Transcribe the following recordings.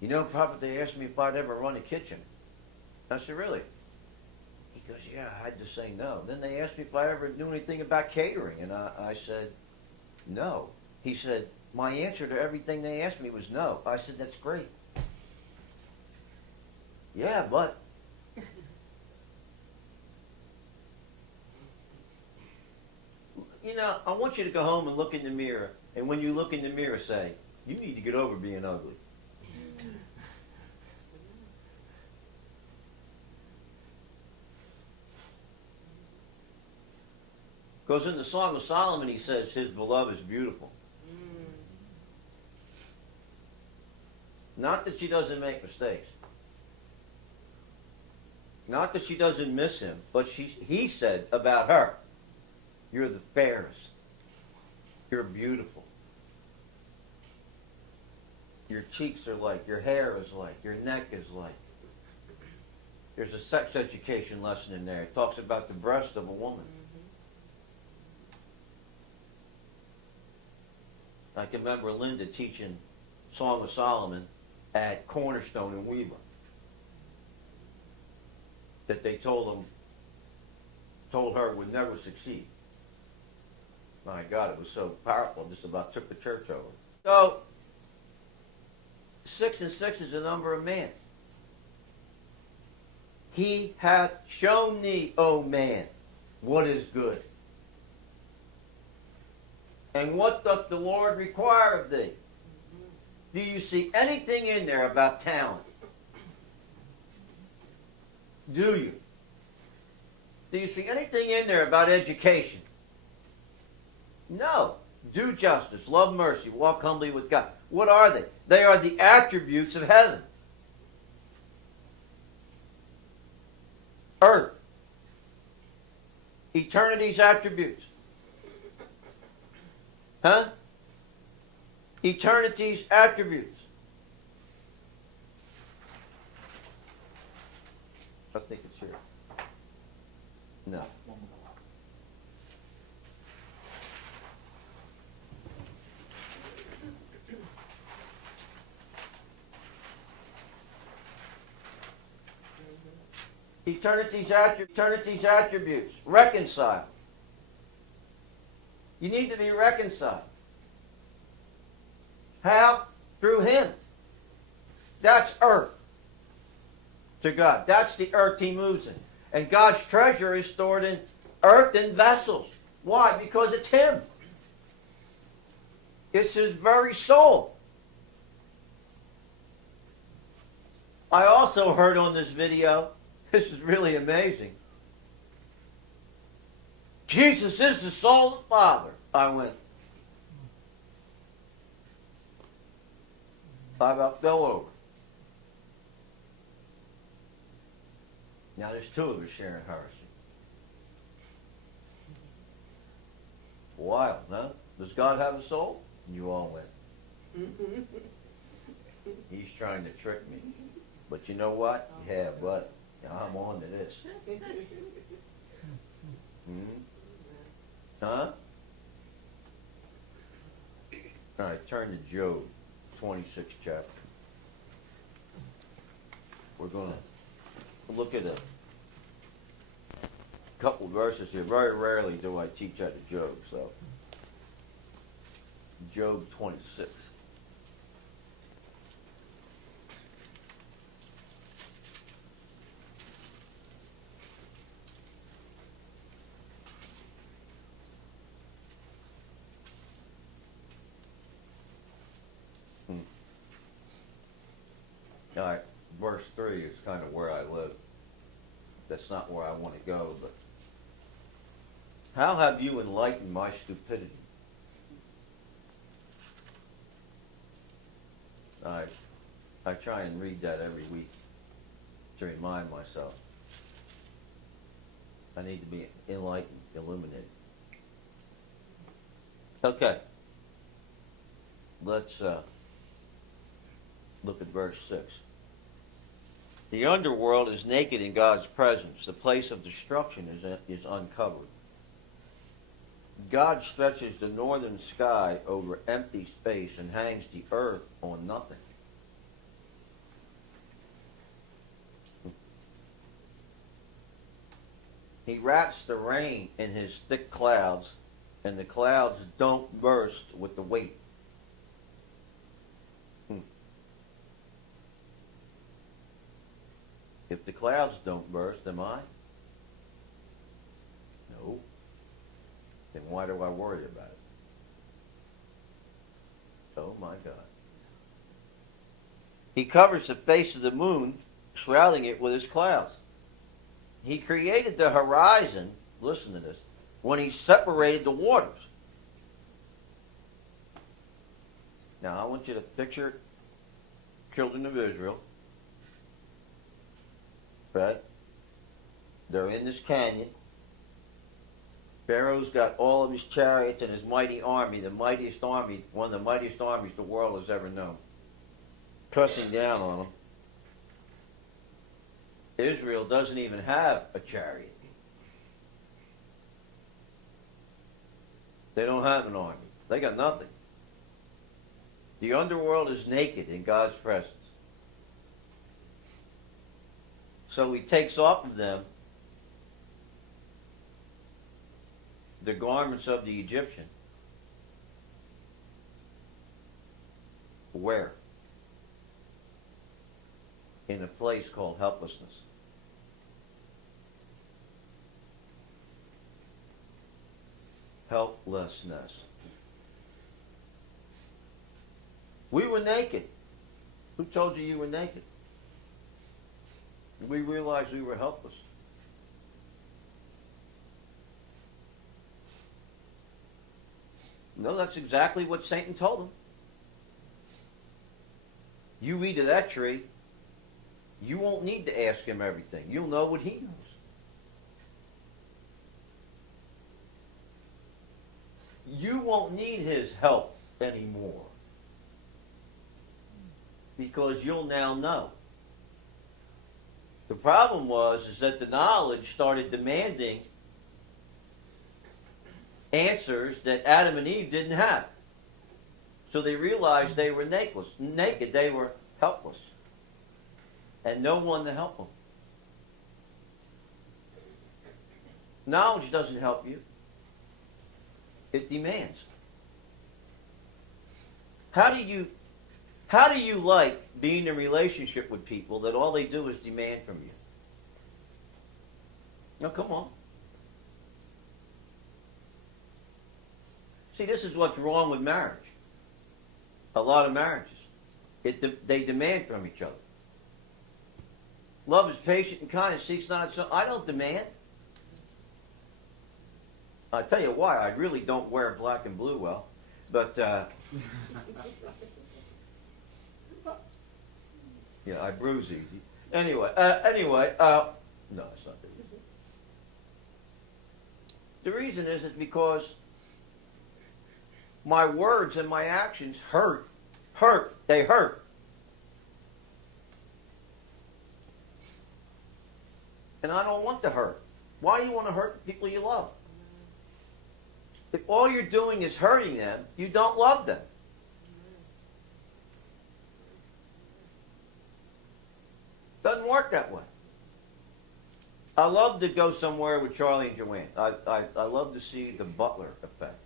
You know, Prophet, they asked me if I'd ever run a kitchen. I said, really? He goes, yeah, I had to say no. Then they asked me if I ever knew anything about catering, and I said, no. He said, my answer to everything they asked me was no. I said, that's great. Yeah, but. You know, I want you to go home and look in the mirror, and when you look in the mirror, say, you need to get over being ugly. Because in the Song of Solomon, he says his beloved is beautiful. Not that she doesn't make mistakes. Not that she doesn't miss him, but he said about her, you're the fairest. You're beautiful. Your cheeks are like, your hair is like, your neck is like. There's a sex education lesson in there. It talks about the breast of a woman. I can remember Linda teaching Song of Solomon at Cornerstone in Weaver. That they told her would never succeed. My God, it was so powerful, just about took the church over. So, 6 and 6 is the number of man. He hath shown thee, O man, what is good. And what doth the Lord require of thee? Do you see anything in there about talent? Do you? Do you see anything in there about education? No. Do justice, love mercy, walk humbly with God. What are they? They are the attributes of heaven. Earth. Eternity's attributes. Huh? Eternity's attributes. I think it's here. No. Eternity's attributes. Reconcile. You need to be reconciled. How? Through Him. That's earth to God. That's the earth He moves in. And God's treasure is stored in earthen vessels. Why? Because it's Him. It's His very soul. I also heard on this video, this is really amazing, Jesus is the soul of the Father. I went, I about fell over. Now there's two of us sharing heresy. Wild, huh? Does God have a soul? You all went. He's trying to trick me. But you know what? Yeah, but I'm on to this. Huh? All right, turn to Job, 26th chapter. We're going to look at a couple verses here. Very rarely do I teach out of Job, so. Job 26. All right, verse 3 is kind of where I live. That's not where I want to go, but how have you enlightened my stupidity? I try and read that every week to remind myself. I need to be enlightened, illuminated. Okay. Let's look at verse 6. The underworld is naked in God's presence. The place of destruction is uncovered. God stretches the northern sky over empty space and hangs the earth on nothing. He wraps the rain in his thick clouds, and the clouds don't burst with the weight. If the clouds don't burst, am I? No. Then why do I worry about it? Oh my God. He covers the face of the moon, shrouding it with his clouds. He created the horizon, listen to this, when he separated the waters. Now I want you to picture children of Israel. Right? They're in this canyon. Pharaoh's got all of his chariots and his mighty army, the mightiest army, one of the mightiest armies the world has ever known, pressing down on them. Israel doesn't even have a chariot. They don't have an army. They got nothing. The underworld is naked in God's presence. So he takes off of them the garments of the Egyptian. Where? In a place called helplessness. Helplessness. We were naked. Who told you you were naked? We realized we were helpless. No, that's exactly what Satan told him. You eat of that tree, you won't need to ask him everything. You'll know what he knows. You won't need his help anymore because you'll now know. The problem is that the knowledge started demanding answers that Adam and Eve didn't have. So they realized they were naked, they were helpless, and no one to help them. Knowledge doesn't help you. It demands. How do you like being in a relationship with people that all they do is demand from you? No, come on. See, this is what's wrong with marriage. A lot of marriages. They demand from each other. Love is patient and kind and seeks not its own. I don't demand. I'll tell you why. I really don't wear black and blue well. But, yeah, I bruise easy. Anyway, no, it's not the reason. The reason is because my words and my actions hurt. They hurt. And I don't want to hurt. Why do you want to hurt the people you love? If all you're doing is hurting them, you don't love them. Doesn't work that way. I love to go somewhere with Charlie and Joanne. I love to see the Butler effect.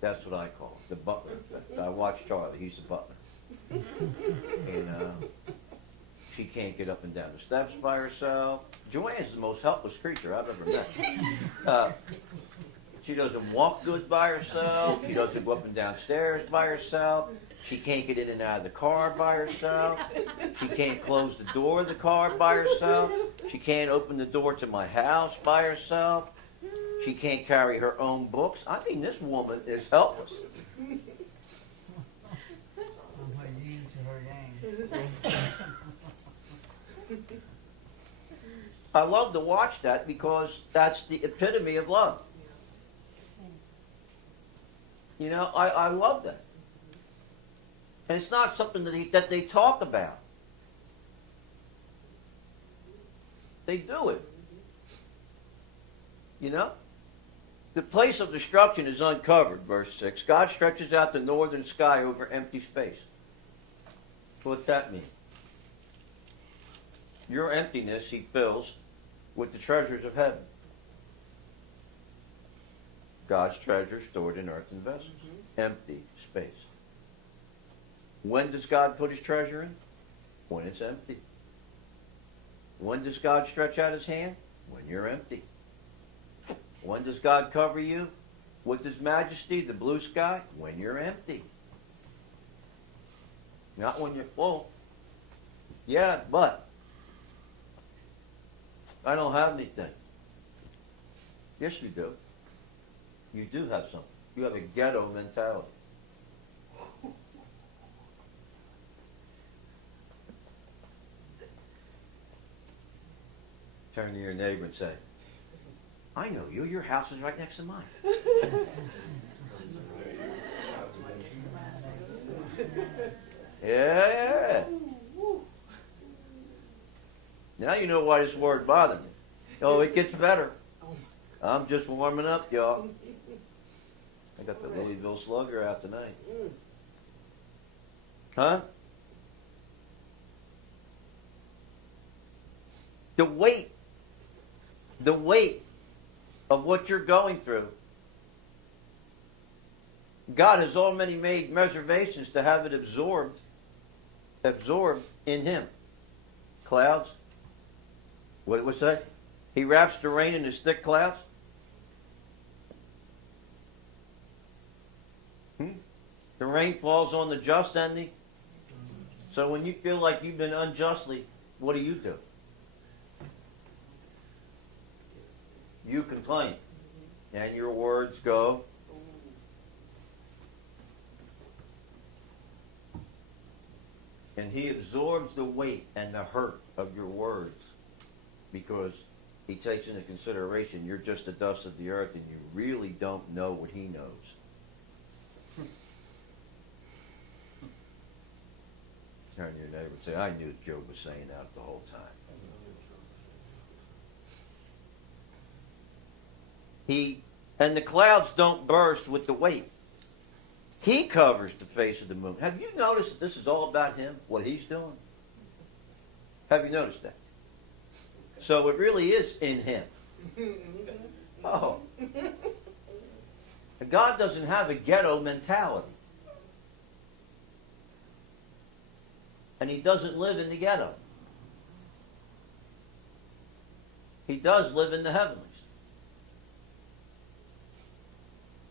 That's what I call it, the Butler effect. I watch Charlie. He's the butler. And she can't get up and down the steps by herself. Joanne's the most helpless creature I've ever met. She doesn't walk good by herself. She doesn't go up and down stairs by herself. She can't get in and out of the car by herself. She can't close the door of the car by herself. She can't open the door to my house by herself. She can't carry her own books. I mean, this woman is helpless. I love to watch that because that's the epitome of love. You know, I love that. And it's not something that they talk about. They do it. You know? The place of destruction is uncovered, verse 6. God stretches out the northern sky over empty space. What's that mean? Your emptiness he fills with the treasures of heaven. God's treasure stored in earthen vessels. Empty space. When does God put his treasure in? When it's empty. When does God stretch out his hand? When you're empty. When does God cover you with his majesty, the blue sky? When you're empty. Not when you're full. Yeah, but I don't have anything. Yes, you do. You do have something. You have a ghetto mentality. Turn to your neighbor and say, I know you. Your house is right next to mine. Yeah. Now you know why this word bothered me. Oh, it gets better. I'm just warming up, y'all. I got the Louisville Slugger out tonight. Huh? The weight of what you're going through, God has already made reservations to have it absorbed in him. Clouds. What's that? He wraps the rain in his thick clouds. The rain falls on the just and the... So when you feel like you've been unjustly, what do? You complain. And your words go. And he absorbs the weight and the hurt of your words because he takes into consideration you're just the dust of the earth and you really don't know what he knows. Turn to your neighbor and say, I knew Job was saying that the whole time. And the clouds don't burst with the weight. He covers the face of the moon. Have you noticed that this is all about him, what he's doing? Have you noticed that? So it really is in him. Oh. God doesn't have a ghetto mentality. And he doesn't live in the ghetto. He does live in the heavenlies.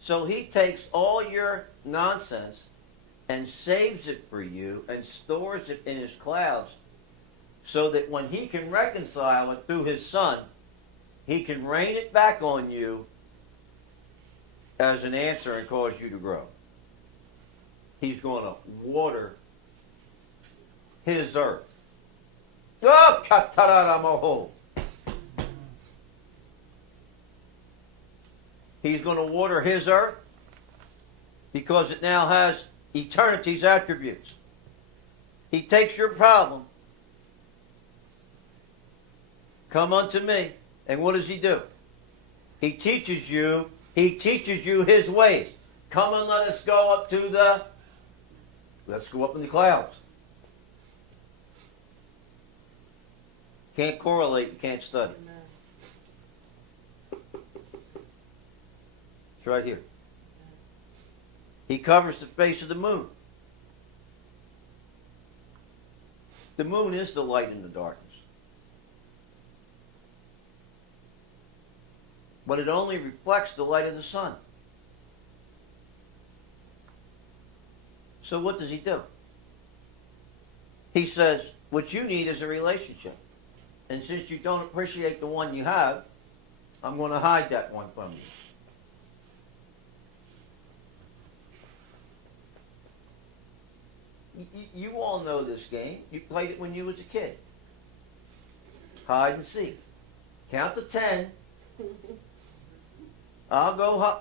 So he takes all your nonsense and saves it for you and stores it in his clouds so that when he can reconcile it through his son, he can rain it back on you as an answer and cause you to grow. He's going to water his earth. Oh, katararamoho. He's going to water his earth because it now has eternity's attributes. He takes your problem. Come unto me. And what does he do? He teaches you his ways. Come and let us go up to let's go up in the clouds. Can't correlate, you can't study. It's right here. He covers the face of the moon. The moon is the light in the darkness. But it only reflects the light of the sun. So what does he do? He says, what you need is a relationship. And since you don't appreciate the one you have, I'm going to hide that one from you. You all know this game. You played it when you was a kid. Hide and seek. Count to 10. I'll go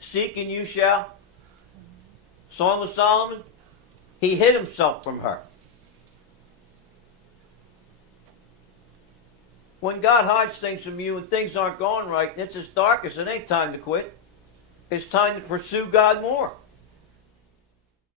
seek and you shall. Song of Solomon. He hid himself from her. When God hides things from you and things aren't going right and it's as dark as it ain't time to quit, it's time to pursue God more.